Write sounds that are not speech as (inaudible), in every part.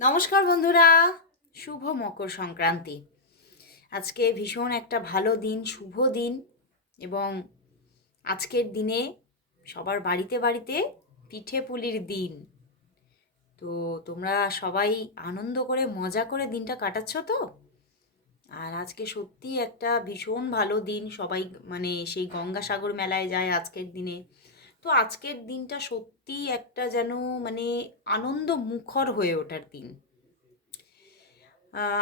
নমস্কার বন্ধুরা, শুভ মকর সংক্রান্তি। আজকে ভীষণ একটা ভালো দিন, শুভ দিন এবং আজকের দিনে সবার বাড়িতে বাড়িতে পিঠে পুলির দিন। তো তোমরা সবাই আনন্দ করে, মজা করে দিনটা কাটাচ্ছ তো? আর আজকে সত্যি একটা ভীষণ ভালো দিন, সবাই মানে সেই গঙ্গাসাগর মেলায় যায় আজকের দিনে। তো আজকের দিনটা সত্যি একটা যেন মানে আনন্দ মুখর হয়ে ওঠার দিন।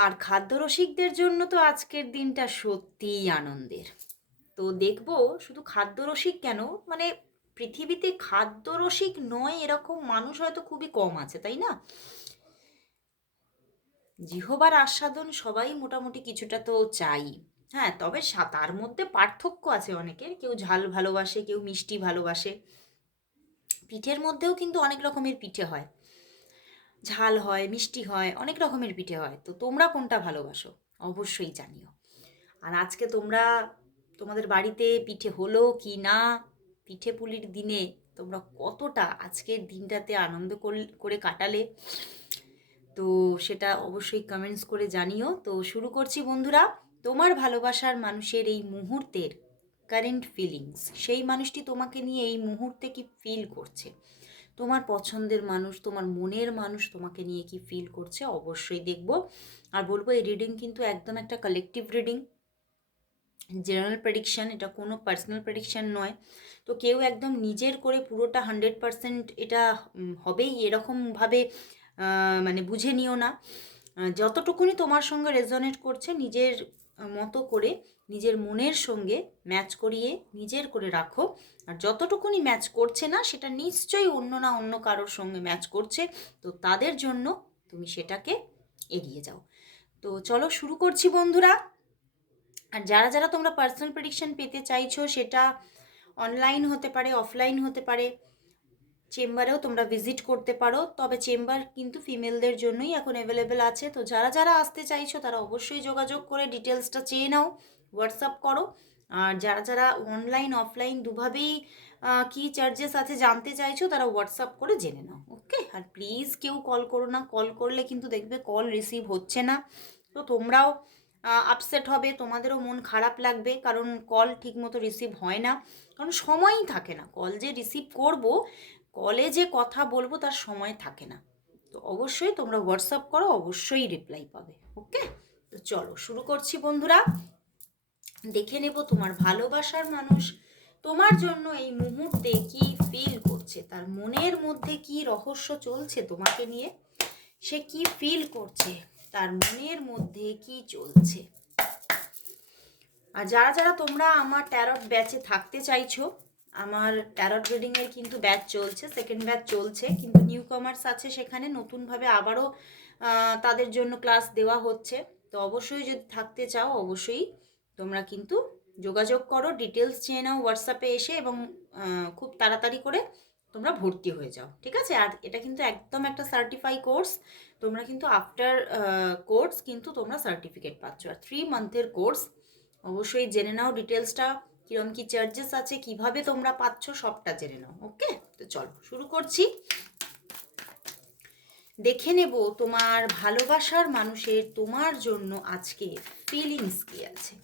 আর খাদ্যরসিকদের জন্য তো আজকের দিনটা সত্যিই আনন্দের। তো দেখব শুধু খাদ্যরসিক কেন? মানে পৃথিবীতে খাদ্যরসিক নয়, এরকম মানুষ হয়তো খুবই কম আছে, তাই না? জিহবার আস্বাদন সবাই মোটামুটি কিছুটা তো চাই। হ্যাঁ তবে তার মধ্যে পার্থক্য আছে অনেকের। কেউ ঝাল ভালোবাসে, কেউ মিষ্টি ভালোবাসে। পিঠের মধ্যেও কিন্তু অনেক রকমের পিঠে হয়। ঝাল হয়, মিষ্টি হয়, অনেক রকমের পিঠে হয়। তো তোমরা কোনটা ভালোবাসো? অবশ্যই জানিও। আর আজকে তোমরা, তোমাদের বাড়িতে পিঠে হলো কি না, পিঠে পুলির দিনে তোমরা কতটা আজকের দিনটাতে আনন্দ করে কাটালে, তো সেটা অবশ্যই কমেন্টস করে জানিও। তো শুরু করছি বন্ধুরা। তোমার ভালোবাসার মানুষের এই মুহূর্তের কারেন্ট ফিলিংস সেই মানুষটি তোমাকে নিয়ে এই মুহূর্তে কি ফিল করছে? তোমার পছন্দের মানুষ, তোমার মনের মানুষ তোমাকে নিয়ে কি ফিল করছে? অবশ্যই দেখব। আর বলব, এই রিডিং কিন্তু একদম একটা কালেকটিভ রিডিং জেনারেল প্রেডিকশন এটা কোনো পার্সোনাল প্রেডিকশন নয়। তো কেউ একদম নিজের করে পুরোটা হান্ড্রেড পারসেন্ট এটা হবেই, এরকমভাবে মানে বুঝে নিও না। যতটুকুনি তোমার সঙ্গে রেজনেট করছে, নিজের মতো করে নিজের মনের সঙ্গে ম্যাচ করিয়ে নিজের করে রাখো। আর যতটুকুনি ম্যাচ করছে না, সেটা নিশ্চয়ই অন্য না অন্য কারোর সঙ্গে ম্যাচ করছে, তো তাদের জন্য তুমি সেটাকে এড়িয়ে যাও। তো চলো শুরু করছি বন্ধুরা। আর যারা যারা তোমরা পার্সোনাল প্রেডিকশন পেতে চাইছো, সেটা অনলাইন হতে পারে অফলাইন হতে পারে চেম্বারেও তোমরা ভিজিট করতে পারো। তবে চেম্বার কিন্তু ফিমেলদের জন্যই এখন অ্যাভেলেবেল আছে। তো যারা যারা আসতে চাইছো, তারা অবশ্যই যোগাযোগ করে ডিটেলসটা চেয়ে নাও হোয়াটসঅ্যাপ করো। আর যারা যারা অনলাইন অফলাইন দুভাবেই কি চার্জেস আছে জানতে চাইছো, তারা হোয়াটসঅ্যাপ করে জেনে নাও ওকে আর প্লিজ কেউ কল করো না। কল করলে কিন্তু দেখবে কল রিসিভ হচ্ছে না। তো তোমরাও আপসেট হবে। তোমাদেরও মন খারাপ লাগবে। কারণ কল ঠিকমতো রিসিভ হয় না। কারণ সময়ই থাকে না। কল যে রিসিভ করব কলে যে কথা বলব তার সময় থাকে না। তো অবশ্যই তোমরা হোয়াটসঅ্যাপ করো, অবশ্যই রিপ্লাই পাবে, ওকে? তো চলো শুরু করছি বন্ধুরা। দেখে নেব তোমার ভালোবাসার মানুষ তোমার জন্য এই মুহূর্তে কি ফিল করছে? তার মনের মধ্যে কি রহস্য চলছে তোমাকে নিয়ে? সে কি ফিল করছে? তার মনের মধ্যে কি চলছে? আর যারা যারা তোমরা আমার ট্যারট ব্যাচে থাকতে চাইছো আমার ট্যারট রিডিংয়ের কিন্তু ব্যাচ চলছে সেকেন্ড ব্যাচ চলছে, কিন্তু নিউ কমার্স আছে সেখানে, নতুনভাবে আবারও তাদের জন্য ক্লাস দেওয়া হচ্ছে। তো অবশ্যই যদি থাকতে চাও, অবশ্যই তোমরা কিন্তু যোগাযোগ করো ডিটেলস চেয়ে নাও হোয়াটসঅ্যাপে এসে এবং খুব তাড়াতাড়ি করে তোমরা ভর্তি হয়ে যাও, ঠিক আছে? আর এটা কিন্তু একদম একটা সার্টিফাই কোর্স তোমরা কিন্তু আফটার কোর্স কিন্তু তোমরা সার্টিফিকেট পাচ্ছ। আর থ্রি মান্থের কোর্স অবশ্যই জেনে নাও ডিটেলসটা কিরম কি চার্জেস আছে, কীভাবে তোমরা পাচ্ছ সবটা জেনে নাও ওকে তো চলো, শুরু করছি। দেখে নেব তোমার ভালোবাসার মানুষের তোমার জন্য আজকে ফিলিংস কি আছে।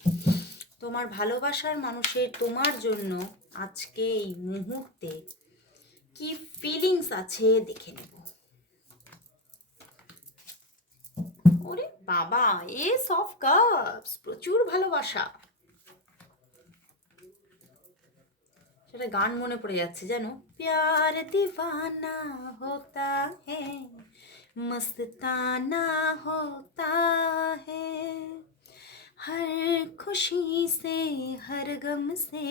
তোমার ভালোবাসার মানুষের তোমার জন্য আজকে এই মুহূর্তে কি ফিলিংস আছে দেখে নেব। ওরে বাবা এ সফট কাপস প্রচুর ভালোবাসা। সেটা গান মনে পড়ে যাচ্ছে জানো প্যার দিওয়ানা হোতা হ্যাঁ মস্তানা হোতা হ্যাঁ हर खुशी से हर गम से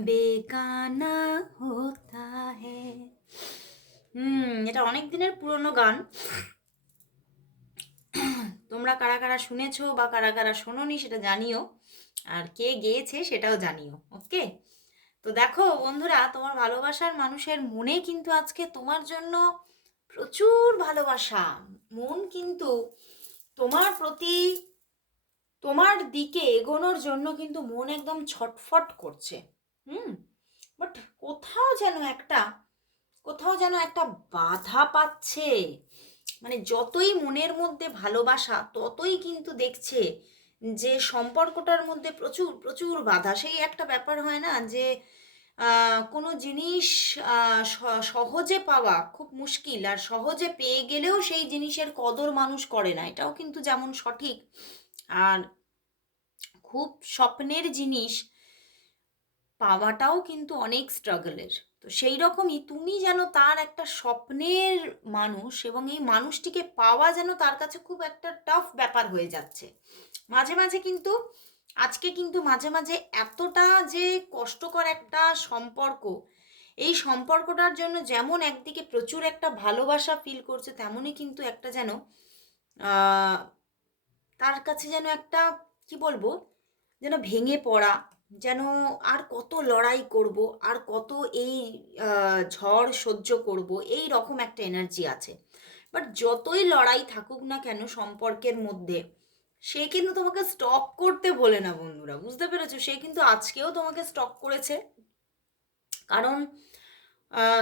বেগানা হোতা है হুম এটা অনেক দিনের পুরনো গান তোমরা কারা কারা শুনেছো বা কারা কারা শোনোনি সেটা জানিও আর কে গেয়েছে সেটাও জানিও ওকে তো দেখো বন্ধুরা, তোমার ভালোবাসার মানুষের মনে কিন্তু আজকে তোমার জন্য প্রচুর ভালোবাসা। মন কিন্তু তোমার প্রতি, তোমার দিকে এগোনোর জন্য কিন্তু মন একদম ছটফট করছে। হুম? বাট কোথাও যেন একটা, কোথাও যেন একটা বাধা পাচ্ছে। মানে যতই মনের মধ্যে ভালোবাসা, ততই কিন্তু দেখছে যে সম্পর্কটার মধ্যে প্রচুর প্রচুর বাধা, সেই একটা ব্যাপার হয় না যে কোনো জিনিস সহজে পাওয়া খুব মুশকিল আর সহজে পেয়ে গেলেও সেই জিনিসের কদর মানুষ করে না। এটাও কিন্তু যেমন সঠিক। আর খুব স্বপ্নের জিনিস পাওয়াটাও কিন্তু অনেক স্ট্রাগলের তো সেই রকমই তুমি যেন তার একটা স্বপ্নের মানুষ এবং এই মানুষটিকে পাওয়া যেন তার কাছে খুব একটা টাফ ব্যাপার হয়ে যাচ্ছে। মাঝে মাঝে কিন্তু, আজকে কিন্তু মাঝে মাঝে এতটা যে কষ্টকর একটা সম্পর্ক, এই সম্পর্কটার জন্য যেমন একদিকে প্রচুর একটা ভালোবাসা ফিল করছে, তেমনই কিন্তু একটা যেন তার কাছে যেন একটা, কি বলব, যেন ভেঙে পড়া যেন আর কত লড়াই করব, আর কত এই ঝড় সহ্য করব, এই রকম একটা এনার্জি আছে। বাট যতই লড়াই থাকুক না কেন সম্পর্কের মধ্যে, সে কিন্তু তোমাকে স্টপ করতে বলে না বন্ধুরা, বুঝতে পেরেছ? সে কিন্তু আজকেও তোমাকে স্টপ করেছে। কারণ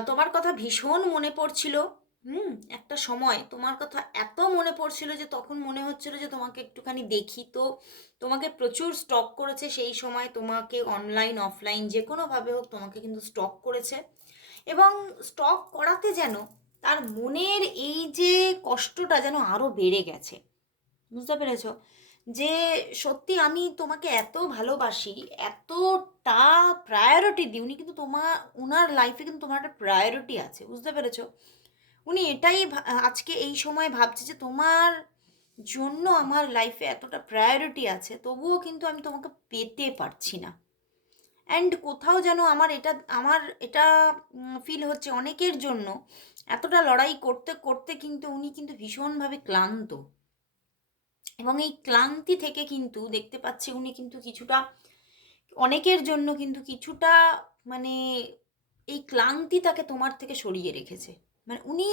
তোমার কথা ভীষণ মনে পড়ছিল। হুম, একটা সময়। তোমার কথা এত মনে পড়ছিল যে তখন মনে হচ্ছিল যে তোমাকে একটুখানি দেখি তো। তোমাকে প্রচুর স্টক করেছে সেই সময়। তোমাকে অনলাইন অফলাইন যে কোনোভাবে হোক তোমাকে কিন্তু স্টক করেছে। এবং স্টক করাতে যেন তার মনের এই যে কষ্টটা যেন আরও বেড়ে গেছে। বুঝতে পেরেছ? যে সত্যি আমি তোমাকে এত ভালোবাসি, এতটা প্রায়োরিটি দিই। উনি কিন্তু তোমার ওনার লাইফে কিন্তু তোমার একটা প্রায়োরিটি আছে। বুঝতে পেরেছ? উনি এটাই আজকে এই সময় ভাবছে যে তোমার জন্য আমার লাইফে এতটা প্রায়োরিটি আছে, তবুও কিন্তু আমি তোমাকে পেতে পারছি না। অ্যান্ড কোথাও যেন আমার এটা আমার এটা ফিল হচ্ছে অনেকের জন্য এতটা লড়াই করতে করতে কিন্তু উনি কিন্তু ভীষণভাবে ক্লান্ত। এবং এই ক্লান্তি থেকে কিন্তু দেখতে পাচ্ছি উনি কিন্তু কিছুটা, অনেকের জন্য কিন্তু কিছুটা মানে এই ক্লান্তি তাকে তোমার থেকে সরিয়ে রেখেছে। মানে উনি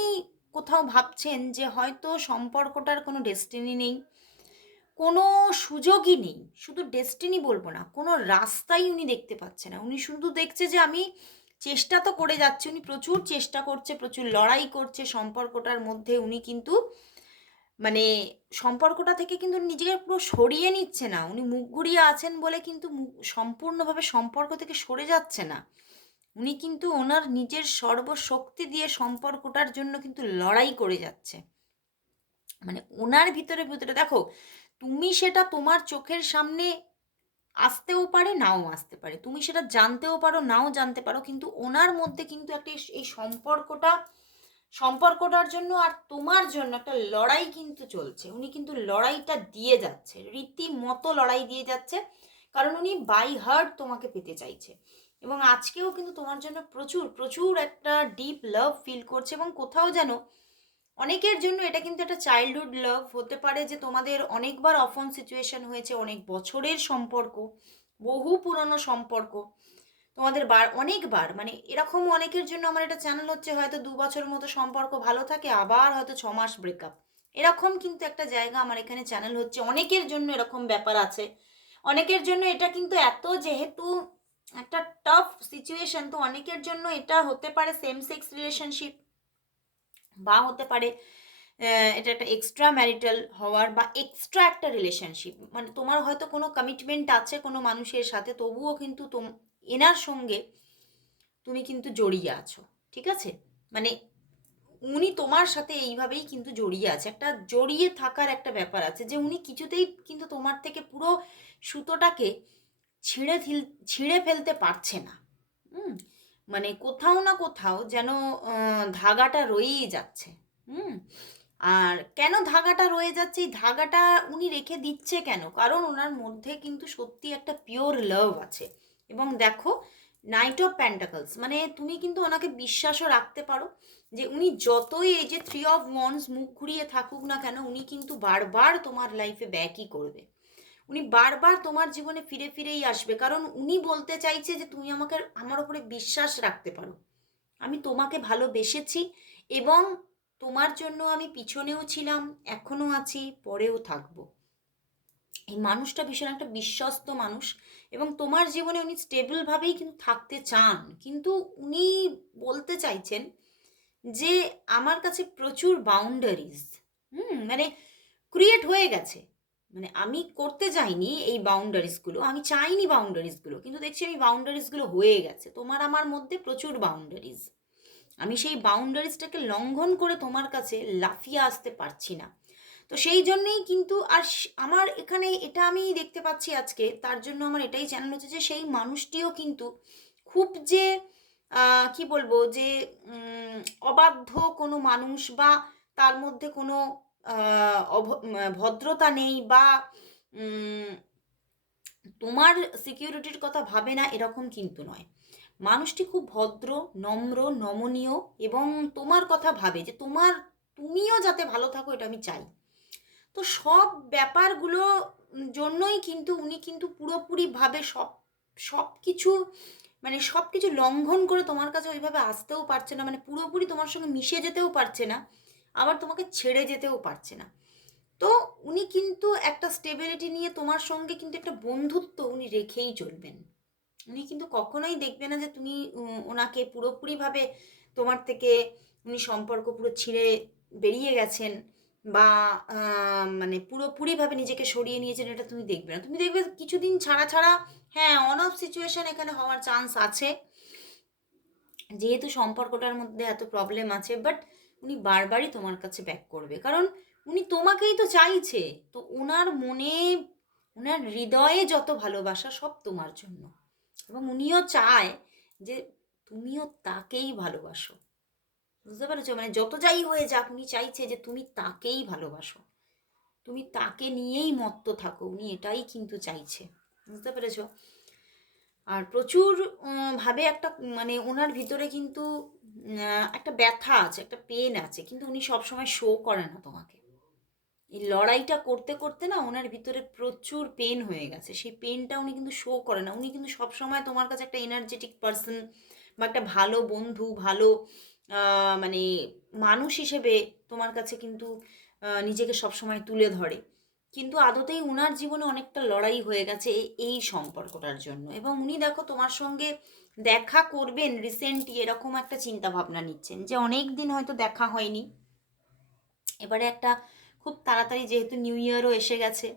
কোথাও ভাবছেন যে হয়তো সম্পর্কটার কোনো ডেস্টিনি নেই, কোনো সুযোগই নেই, শুধু ডেস্টিনি বলব না, কোনো রাস্তাই উনি দেখতে পাচ্ছে না। উনি শুধু দেখছে যে আমি চেষ্টা তো করে যাচ্ছি, উনি প্রচুর চেষ্টা করছে, প্রচুর লড়াই করছে, সম্পর্কটার মধ্যে উনি কিন্তু মানে সম্পর্কটা থেকে কিন্তু নিজেকে পুরো সরিয়ে নিচ্ছে না। উনি মুখ ঘুরিয়ে আছেন বলে কিন্তু সম্পূর্ণভাবে সম্পর্ক থেকে সরে যাচ্ছে না। উনি কিন্তু ওনার নিজের সর্বশক্তি দিয়ে সম্পর্কটার জন্য কিন্তু লড়াই করে যাচ্ছে। মানে ওনার ভিতরে ভিতরে দেখো, তুমি সেটা তোমার চোখের সামনে আসতেও পারে, নাও আসতে পারে। তুমি সেটা জানতেও পারো, নাও জানতে পারো, কিন্তু ওনার মধ্যে কিন্তু একটা এই- সম্পর্কটা, সম্পর্কটার জন্য আর তোমার জন্য একটা লড়াই কিন্তু চলছে। উনি কিন্তু লড়াইটা দিয়ে যাচ্ছে, রীতিমতো লড়াই দিয়ে যাচ্ছে, কারণ উনি বাই হার্ট তোমাকে পেতে চাইছে। এবং আজকেও কিন্তু তোমার জন্য প্রচুর প্রচুর একটা ডিপ লাভ ফিল করছে এবং কোথাও যেন অনেকের জন্য এটা কিন্তু একটা চাইল্ডহুড লাভ হতে পারে যে তোমাদের অনেকবার অফন সিচুয়েশন হয়েছে, অনেক বছরের সম্পর্ক, বহু পুরনো সম্পর্ক। তোমাদের বার, অনেকবার মানে এরকম অনেকের জন্য আমার এটা চ্যানেল হচ্ছে হয়তো দু বছর মতো সম্পর্ক ভালো থাকে, আবার হয়তো ছ মাস ব্রেকআপ এরকম কিন্তু একটা জায়গা আমার এখানে চ্যানেল হচ্ছে। অনেকের জন্য এরকম ব্যাপার আছে। অনেকের জন্য এটা কিন্তু এত যেহেতু একটা টাফ সিচুয়েশন তো অনেকের জন্য এটা হতে পারে সেম সেক্স রিলেশনশিপ বা হতে পারে এটা একটা এক্সট্রা ম্যারিটাল হওয়ার বা এক্সট্রা একটা রিলেশনশিপ মানে তোমার হয়তো কোনো কমিটমেন্ট আছে কোনো মানুষের সাথে, তবুও কিন্তু এনার সঙ্গে তুমি কিন্তু জড়িয়ে আছো, ঠিক আছে? মানে উনি তোমার সাথে এইভাবেই কিন্তু জড়িয়ে আছে। একটা জড়িয়ে থাকার একটা ব্যাপার আছে যে উনি কিছুতেই কিন্তু তোমার থেকে পুরো সুতোটাকে ছিঁড়ে ছিঁড়ে ফেলতে পারছে না। হুম? মানে কোথাও না কোথাও যেন ধাগাটা রয়েই যাচ্ছে। হুম? আর কেন ধাগাটা রয়ে যাচ্ছে? এই ধাগাটা উনি রেখে দিচ্ছে কেন? কারণ ওনার মধ্যে কিন্তু সত্যি একটা পিওর লাভ আছে। এবং দেখো নাইট অফ প্যান্টাকলস মানে তুমি কিন্তু ওনাকে বিশ্বাসও রাখতে পারো যে উনি যতই এই যে থ্রি অফ ওয়ান্স মুখ ঘুরিয়ে থাকুক না কেন, উনি কিন্তু বারবার তোমার লাইফে ব্যাকই করবে। উনি বারবার তোমার জীবনে ফিরে ফিরেই আসবে। কারণ উনি বলতে চাইছে যে তুমি আমাকে, আমার উপরে বিশ্বাস রাখতে পারো। আমি তোমাকে ভালোবেসেছি এবং তোমার জন্য আমি পিছনেও ছিলাম, এখনও আছি, পরেও থাকব। এই মানুষটা ভীষণ একটা বিশ্বস্ত মানুষ এবং তোমার জীবনে উনি স্টেবলভাবেই কিন্তু থাকতে চান। কিন্তু উনি বলতে চাইছেন যে, আমার কাছে প্রচুর বাউন্ডারিজ হুম মানে ক্রিয়েট হয়ে গেছে। মানে আমি করতে চাইনি এই বাউন্ডারিজগুলো আমি চাইনি বাউন্ডারিজগুলো কিন্তু দেখছি আমি বাউন্ডারিজগুলো হয়ে গেছে। তোমার আমার মধ্যে প্রচুর বাউন্ডারিজ আমি সেই বাউন্ডারিজটাকে লঙ্ঘন করে তোমার কাছে লাফিয়ে আসতে পারছি না। তো সেই জন্যেই কিন্তু আর আমার এখানে এটা আমি দেখতে পাচ্ছি আজকে, তার জন্য আমার এটাই চ্যানেল হচ্ছে যে সেই মানুষটিও কিন্তু খুব যে কি বলব যে অবাধ্য কোনো মানুষ বা তার মধ্যে কোনো ভদ্রতা নেই বা তোমার সিকিউরিটির কথা ভাবে না এরকম কিন্তু নয়। মানুষটি খুব ভদ্র, নম্র, নমনীয় এবং তোমার কথা ভাবে যে তোমার, তুমিও যাতে ভালো থাকো এটা আমি চাই। তো সব ব্যাপারগুলো জন্যই কিন্তু উনি কিন্তু পুরোপুরিভাবে সব সব কিছু মানে সব কিছু লঙ্ঘন করে তোমার কাছে ওইভাবে আসতেও পারছে না মানে পুরোপুরি তোমার সঙ্গে মিশে যেতেও পারছে না। আবার তোমাকে ছেড়ে যেতেও পারছে না। তো উনি কিন্তু একটা স্টেবিলিটি নিয়ে তোমার সঙ্গে কিন্তু একটা বন্ধুত্ব উনি রেখেই চলবেন। উনি কিন্তু কখনোই দেখবে না যে তুমি ওনাকে পুরোপুরিভাবে তোমার থেকে উনি সম্পর্ক পুরো ছিঁড়ে বেরিয়ে গেছেন বা মানে পুরোপুরিভাবে নিজেকে সরিয়ে নিয়েছেন এটা তুমি দেখবে না। তুমি দেখবে কিছুদিন ছাড়া ছাড়া হ্যাঁ অন অফ সিচুয়েশন এখানে হওয়ার চান্স আছে। যেহেতু সম্পর্কটার মধ্যে এত প্রবলেম আছে বাট উনি বারবারই তোমার কাছে ব্যাক করবে। কারণ উনি তোমাকেই তো চাইছে। তো ওনার মনে ওনার হৃদয়ে যত ভালোবাসা সব তোমার জন্য। এবং উনিও চায় যে তুমিও তাকেই ভালোবাসো। বুঝতে পেরেছ? মানে যত যাই হয়ে যাক, উনি চাইছে যে তুমি তাকেই ভালোবাসো। তুমি তাকে নিয়েই মত্ত থাকো। উনি এটাই কিন্তু চাইছে। বুঝতে পেরেছ? আর প্রচুর ভাবে একটা মানে ওনার ভিতরে কিন্তু একটা ব্যথা আছে, একটা পেন আছে, কিন্তু উনি সবসময় শো করে না তোমাকে। এই লড়াইটা করতে করতে না ওনার ভিতরে প্রচুর পেন হয়ে গেছে। সেই পেনটা উনি কিন্তু শো করে না। উনি কিন্তু সবসময় তোমার কাছে একটা এনার্জেটিক পার্সন বা একটা ভালো বন্ধু, ভালো মানে মানুষ হিসেবে তোমার কাছে কিন্তু নিজেকে সবসময় তুলে ধরে। কিন্তু আদতেই উনার জীবনে অনেকটা লড়াই হয়ে গেছে এই সম্পর্কটার জন্য। এবং উনি দেখো তোমার সঙ্গে দেখা করবেন রিসেন্টলি এরকম একটা চিন্তা ভাবনা নিচ্ছেন যে অনেক দিন হয়তো দেখা হয়নি। এবারে একটা খুব তাড়াতাড়ি যেহেতু নিউ ইয়ারও এসে গেছে,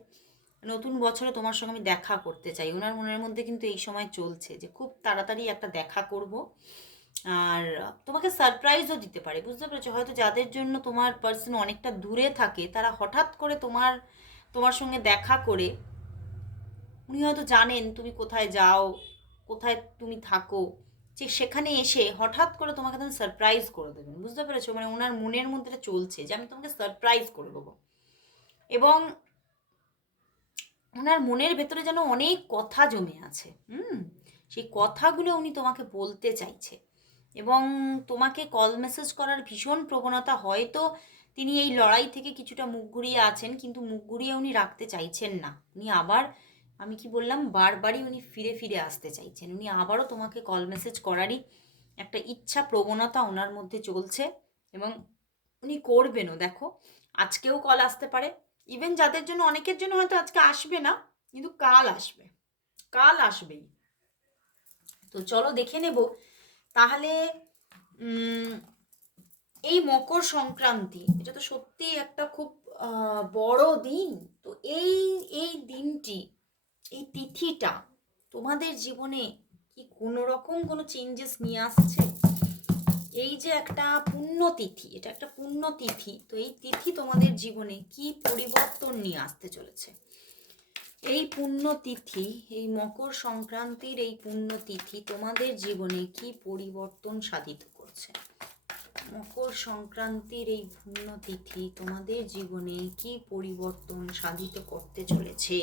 নতুন বছরে তোমার সঙ্গে আমি দেখা করতে চাই। ওনার মনের মধ্যে কিন্তু এই সময় চলছে যে খুব তাড়াতাড়ি একটা দেখা করব। আর তোমাকে সারপ্রাইজও দিতে পারে, বুঝতে পেরেছ? হয়তো যাদের জন্য তোমার পার্সন অনেকটা দূরে থাকে, তারা হঠাৎ করে তোমার তোমার সঙ্গে দেখা করে, উনি হয়তো জানেন তুমি কোথায় যাও কোথায় তুমি থাকো, যে সেখানে এসে হঠাৎ করে তোমাকে তখন সারপ্রাইজ করে দেবেন, বুঝতে পেরেছ? মানে ওনার মনের মধ্যে চলছে যে আমি তোমাকে সারপ্রাইজ করে দেবো। এবং ওনার মনের ভেতরে যেন অনেক কথা জমে আছে, হুম? সেই কথাগুলো উনি তোমাকে বলতে চাইছে। এবং তোমাকে কল মেসেজ করার ভীষণ প্রবণতা হয়তো তিনি এই লড়াই থেকে কিছুটা মুখ ঘুরিয়ে আছেন, কিন্তু মুখ ঘুরিয়ে উনি রাখতে চাইছেন না। উনি আবার আমি কি বললাম? বারবারই উনি ফিরে ফিরে আসতে চাইছেন। উনি আবারও তোমাকে কল মেসেজ করারই একটা ইচ্ছা প্রবণতা ওনার মধ্যে চলছে এবং উনি করবেনও। দেখো, আজকেও কল আসতে পারে। ইভেন যাদের জন্য, অনেকের জন্য হয়তো আজকে আসবে না, কিন্তু কাল আসবে। কাল আসবেই। তো চলো দেখে নেব। তাহলে এই মকর সংক্রান্তি, এটা তো সত্যি একটা খুব বড় দিন। তো এই এই দিনটি এই তিথিটা তোমাদের জীবনে কি কোনো রকম কোনো চেঞ্জেস নিয়ে আসছে? এই যে একটা পুণ্যতিথি, এটা একটা পুণ্যতিথি, তো এই তিথি তোমাদের জীবনে কি পরিবর্তন নিয়ে আসতে চলেছে? এই পুণ্যতিথি, এই মকর সংক্রান্তির এই পুণ্যতিথি তোমাদের জীবনে কি পরিবর্তন সাধিত করছে? মকর সংক্রান্তির এই পুণ্যতিথি তোমাদের জীবনে কি পরিবর্তন সাধিত করতে চলেছে?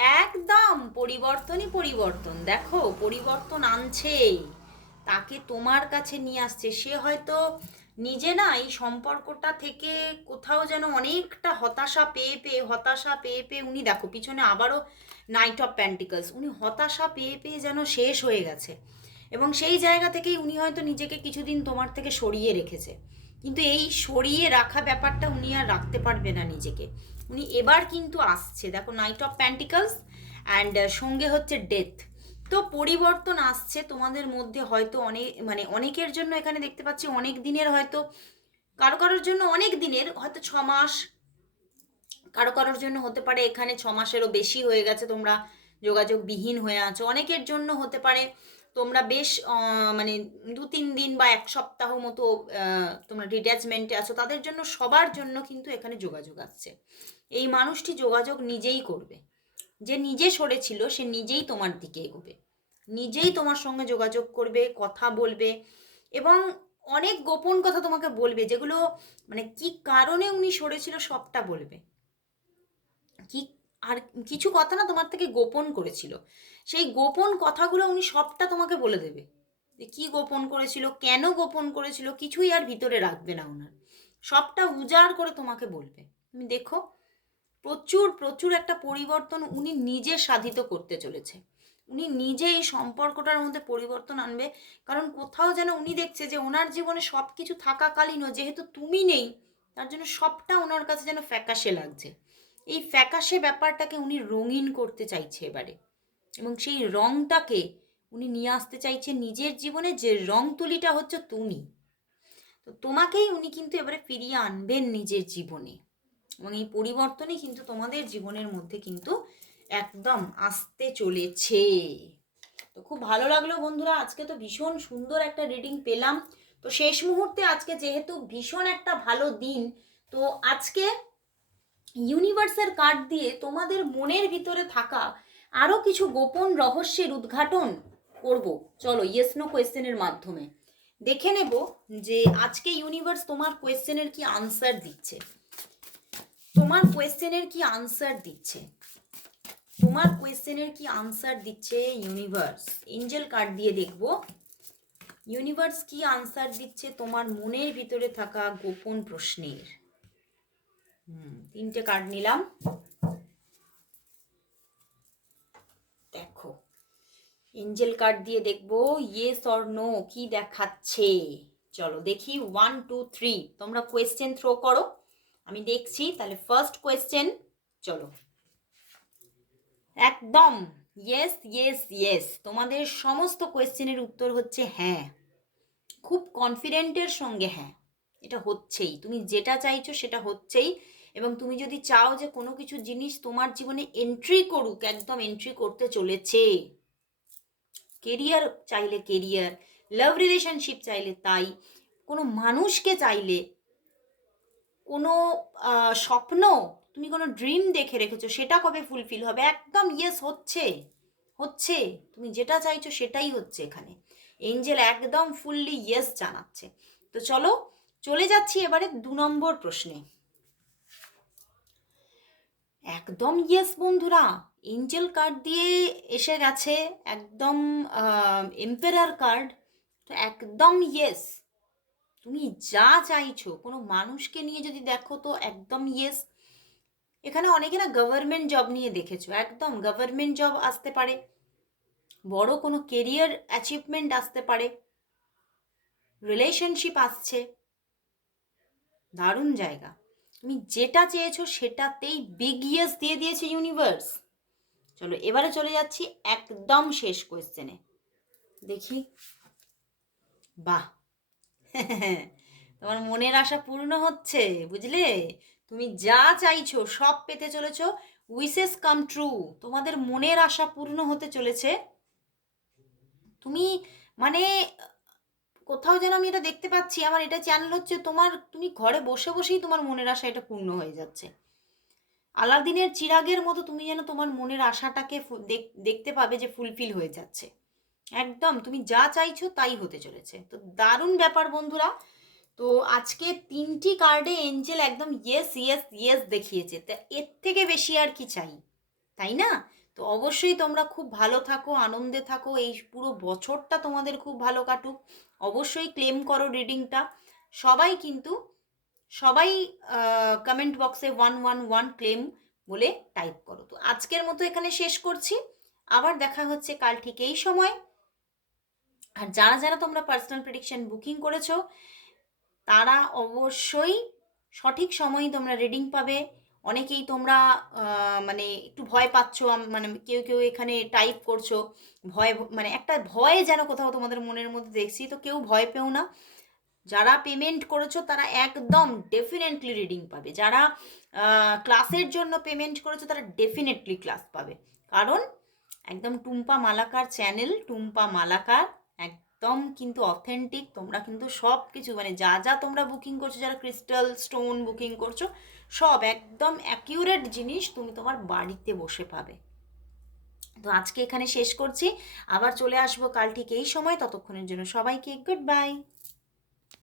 একদম পরিবর্তনই পরিবর্তন। দেখো, পরিবর্তন আনছে তাকে তোমার কাছে নিয়ে আসছে। সে হয়তো নিজে না এই সম্পর্কটা থেকে কোথাও যেন অনেকটা হতাশা পেয়ে পেয়ে, হতাশা পেয়ে পেয়ে উনি দেখো, পিছনে আবারও নাইট অফ প্যান্টিকলস উনি হতাশা পেয়ে পেয়ে যেন শেষ হয়ে গেছে। এবং সেই জায়গা থেকেই উনি হয়তো নিজেকে কিছুদিন তোমার থেকে সরিয়ে রেখেছে। কিন্তু এই সরিয়ে রাখা ব্যাপারটা উনি আর রাখতে পারবে না নিজেকে। উনি এবার কিন্তু আসছে। দেখো নাইট অফ প্যান্টিকলস অ্যান্ড সঙ্গে হচ্ছে ডেথ তো পরিবর্তন আসছে তোমাদের মধ্যে হয়তো অনেক মানে অনেকের জন্য এখানে দেখতে পাচ্ছি অনেক দিনের হয়তো, কারও কারোর জন্য অনেক দিনের, হয়তো ছ মাস, কারও কারোর জন্য হতে পারে এখানে ছ মাসেরও বেশি হয়ে গেছে তোমরা যোগাযোগবিহীন হয়ে আছো। অনেকের জন্য হতে পারে তোমরা বেশ মানে দু তিন দিন বা এক সপ্তাহ মতো তোমরা ডিট্যাচমেন্টে আছো। তাদের জন্য সবার জন্য কিন্তু এখানে যোগাযোগ আসছে। এই মানুষটি যোগাযোগ নিজেই করবে। যে নিজে সরেছিল, সে নিজেই তোমার দিকে এগোবে। নিজেই তোমার সঙ্গে যোগাযোগ করবে, কথা বলবে এবং অনেক গোপন কথা তোমাকে বলবে, যেগুলো মানে কি কারণে উনি সরেছিল সবটা বলবে। কি আর কিছু কথা না তোমার থেকে গোপন করেছিল। সেই গোপন কথাগুলো উনি সবটা তোমাকে বলে দেবে। যে কি গোপন করেছিল, কেন গোপন করেছিল, কিছুই আর ভিতরে রাখবে না ওনার সবটা উজাড় করে তোমাকে বলবে। তুমি দেখো প্রচুর প্রচুর একটা পরিবর্তন উনি নিজে সাধিত করতে চলেছে। উনি নিজে এই সম্পর্কটার মধ্যে পরিবর্তন আনবে। কারণ কোথাও যেন উনি দেখছে যে ওনার জীবনে সব কিছু থাকাকালীনও যেহেতু তুমি নেই, তার জন্য সবটা ওনার কাছে যেন ফ্যাকাশে লাগছে। এই ফ্যাকাশে ব্যাপারটাকে উনি রঙিন করতে চাইছে এবারে। এবং সেই রংটাকে উনি নিয়ে আসতে চাইছে নিজের জীবনে যে রং তুলিটা হচ্ছে তুমি। তো তোমাকেই উনি কিন্তু এবারে ফিরিয়ে আনবেন নিজের জীবনে। এবং এই পরিবর্তনই কিন্তু তোমাদের জীবনের মধ্যে কিন্তু একদম আসতে চলেছে। তো খুব ভালো লাগল বন্ধুরা, আজকে তো ভীষণ সুন্দর একটা রিডিং পেলাম। তো শেষ মুহূর্তে আজকে যেহেতু ভীষণ একটা ভালো দিন, তো আজকে ইউনিভার্সের কার্ড দিয়ে তোমাদের মনের ভিতরে থাকা আরও কিছু গোপন রহস্যের উদ্ঘাটন করব। চলো ইয়েস নো কোয়েশ্চেনের মাধ্যমে। দেখে নেব যে আজকে ইউনিভার্স তোমার কোয়েশ্চেনের কি আনসার দিচ্ছে। তোমার কোয়েশ্চেনের কি আনসার দিচ্ছে? তোমার কোয়েশ্চেনের কি আনসার দিচ্ছে ইউনিভার্স এঞ্জেল কার্ড দিয়ে দেখব। ইউনিভার্স কি আনসার দিচ্ছে তোমার মনের ভিতরে থাকা গোপন প্রশ্নের? হুম, তিনটে কার্ড নিলাম। দেখো এঞ্জেল কার্ড দিয়ে দেখব। ইয়েস অর নো কি দেখাচ্ছে? চলো দেখি। ওয়ান টু থ্রি তোমরা কোয়েশ্চেন থ্রো করো। আমি দেখছি, তাহলে ফার্স্ট কোয়েশ্চেন চলো। একদম ইয়েস ইয়েস ইয়েস তোমাদের সমস্ত কোয়েশ্চেনের উত্তর হচ্ছে হ্যাঁ। খুব কনফিডেন্টের সঙ্গে হ্যাঁ এটা হচ্ছেই। তুমি যেটা চাইছো সেটা হচ্ছেই। এবং তুমি যদি চাও যে কোনো কিছু জিনিস তোমার জীবনে এন্ট্রি করুক, একদম এন্ট্রি করতে চলেছে। কেরিয়ার চাইলে কেরিয়ার লাভ রিলেশনশিপ চাইলে তাই। কোনো মানুষকে চাইলে কোনো স্বপ্ন তুমি কোনো ড্রিম দেখে রেখেছো, সেটা কবে ফুলফিল হবে? একদম ইয়েস হচ্ছে। হচ্ছে। তুমি যেটা চাইছো সেটাই হচ্ছে এখানে। এঞ্জেল একদম ফুললি ইয়েস জানাচ্ছে। তো চলো, চলে যাচ্ছি এবারে দু নম্বর প্রশ্নে। একদম ইয়েস বন্ধুরা এঞ্জেল কার্ড দিয়ে এসে গেছে, একদম এম্পেরার কার্ড তো একদম ইয়েস তুমি যা চাইছো, কোনো মানুষকে নিয়ে যদি দেখো তো একদম ইয়েস এখানে অনেকে না গভর্নমেন্ট জব নিয়ে দেখেছ, একদম গভর্নমেন্ট জব আসতে পারে, বড় কোনো কেরিয়ার অ্যাচিভমেন্ট আসতে পারে রিলেশনশিপ আসছে, দারুণ জায়গা। তুমি যেটা চেয়েছো সেটাতেই বিগ ইয়েস দিয়ে দিয়েছে ইউনিভার্স চলো এবারে চলে যাচ্ছি একদম শেষ কোয়েশ্চেনে দেখি, বাহ! (laughs) তোমার মনের আশা পূর্ণ হচ্ছে, বুঝলে? তুমি যা চাইছো, সব পেতে চলেছো। উইসেস কাম ট্রু, তোমাদের মনের আশা পূর্ণ হতে চলেছে। তুমি মানে কোথাও যেন আমি এটা দেখতে পাচ্ছি, আমার এটা চ্যানেল হচ্ছে তোমার, তুমি ঘরে বসে বসেই তোমার মনের আশা এটা পূর্ণ হয়ে যাচ্ছে। আলাদিনের চিরাগের মতো তুমি যেন তোমার মনের আশাটাকে দেখতে পাবে যে ফুলফিল হয়ে যাচ্ছে। একদম, তুমি যা চাইছো তাই হতে চলেছে। তো দারুণ ব্যাপার বন্ধুরা। তো আজকে তিনটি কার্ডে এঞ্জেল একদম ইয়েস ইয়েস ইয়েস দেখিয়েছে। তা এর থেকে বেশি আর কি চাই, তাই না? তো অবশ্যই তোমরা খুব ভালো থাকো, আনন্দে থাকো। এই পুরো বছরটা তোমাদের খুব ভালো কাটুক। অবশ্যই ক্লেম করো রিডিংটা সবাই কিন্তু, সবাই কমেন্ট বক্সে ওয়ান ওয়ান ওয়ান ক্লেম বলে টাইপ করো। তো আজকের মতো এখানে শেষ করছি। আবার দেখা হচ্ছে কাল ঠিক এই সময়। আর যারা যারা তোমরা পার্সোনাল প্রেডিকশন বুকিং করেছ, তারা অবশ্যই সঠিক সময়ই তোমরা রিডিং পাবে। অনেকেই তোমরা মানে একটু ভয় পাচ্ছ মানে কেউ কেউ এখানে টাইপ করছ, ভয় মানে একটা ভয় যেন কোথাও তোমাদের মনের মধ্যে দেখছি, তো কেউ ভয় পেও না। যারা পেমেন্ট করেছ, তারা একদম ডেফিনেটলি রিডিং পাবে। যারা ক্লাসের জন্য পেমেন্ট করেছ, তারা ডেফিনেটলি ক্লাস পাবে। কারণ, একদম টুম্পা মালাকার চ্যানেল টুম্পা মালাকার একদম কিন্তু অথেন্টিক তোমরা কিন্তু সব কিছু মানে যা যা তোমরা বুকিং করছ, যারা ক্রিস্টাল স্টোন বুকিং করছ, সব একদম অ্যাকিউরেট জিনিস তুমি তোমার বাড়িতে বসে পাবে। তো আজকে এখানে শেষ করছি। আবার চলে আসব কাল ঠিক এই সময়। ততক্ষণের জন্য সবাইকে গুড বাই